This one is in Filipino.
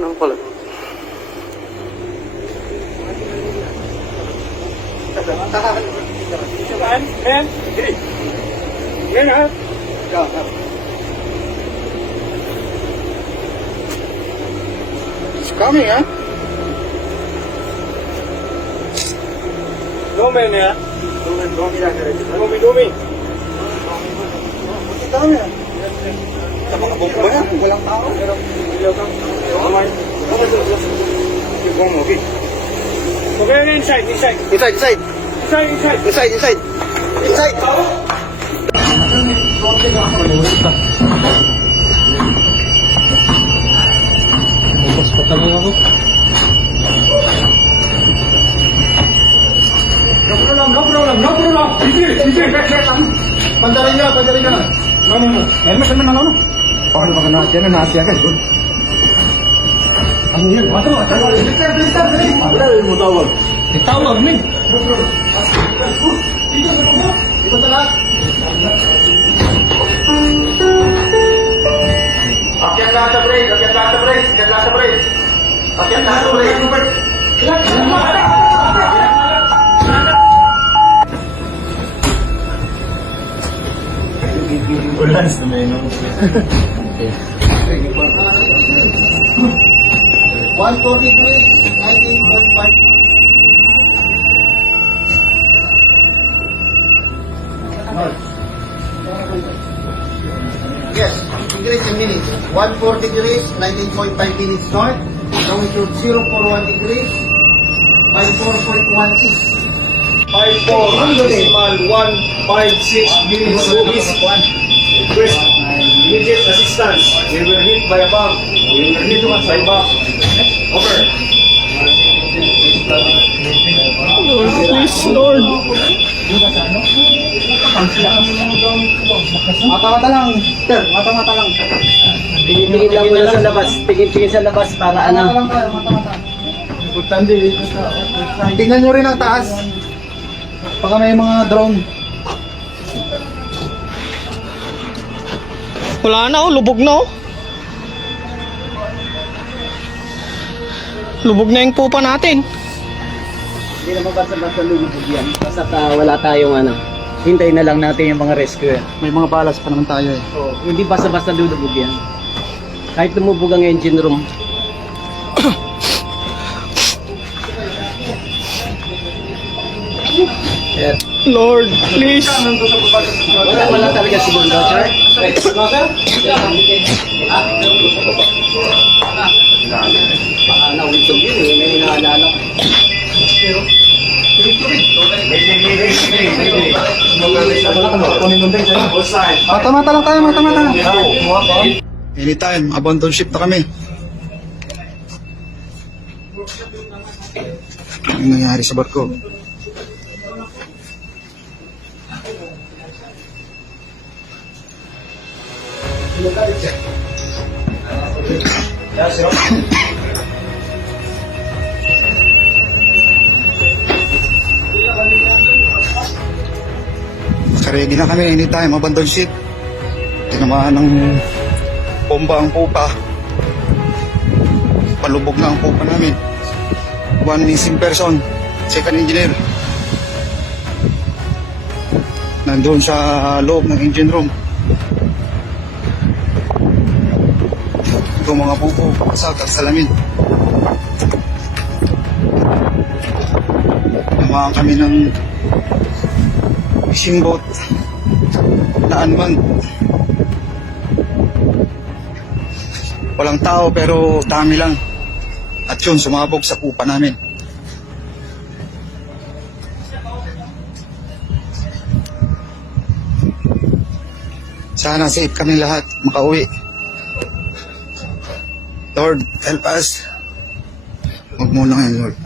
Ano pala? It's coming, huh? Dumi niya. Dumi. Ang dami, ah. Sa mga bongko ba yan? Walang tao. Okay, inside. Inside. Bukas pa talaga ako. No problem. Sige. Pandarin niya. No. Helmet naman ako, no? Paano ba ka na? Yan na naasya ka. Ano yun? Wala yung mutawag. Itawag, min. Dito sa lahat. Akyat lahat sa brace. Ulans na may, no? 140 degrees, 19.5. Yes, degrees in minutes. 140 degrees, 19.5 minutes north. Longitude 041 degrees, 54.1 east. 54, decimal 156 minutes east. Request immediate assistance. We were hit by a bomb. We were hit by a bomb. Over. Lord, please, Lord. Mata-mata lang, sir. Mata-mata lang. Tingin lang muna sa labas. Tingin sa labas para Mata ano. lang tayo, mata-mata. Tingnan nyo rin ang taas. Baka may mga drone. Wala na, oh. Lubog na, oh. Lubog na yung pupa natin. Hindi naman basta-basta lulubog yan. Basta wala tayong ano. Hintayin na lang natin yung mga rescue. May mga balas pa naman tayo eh. So, hindi basta-basta lulubog yan. Kahit lumubog ang engine room. Yeah. Lord, please. Wala talaga siguro, sir. Baka nawintog yun eh. May naalala ko. Mata-mata lang tayo, mata-mata lang. Anytime, abandon ship na kami. Ano nangyari sa barko? Ready na kami anytime, abandon ship. Tinamaan ng bomba ang pupa. Palubog na ang pupa namin. One missing person, second engineer. Nandun sa loob ng engine room. Ito mga pupo, pasag at salamin. Tinamaan kami ng fishing boat na unmanned. Walang tao pero dami lang. At yun, sumabog sa pupa namin. Sana safe kami lahat makauwi. Lord, help us. Huwag mo lang yan, Lord.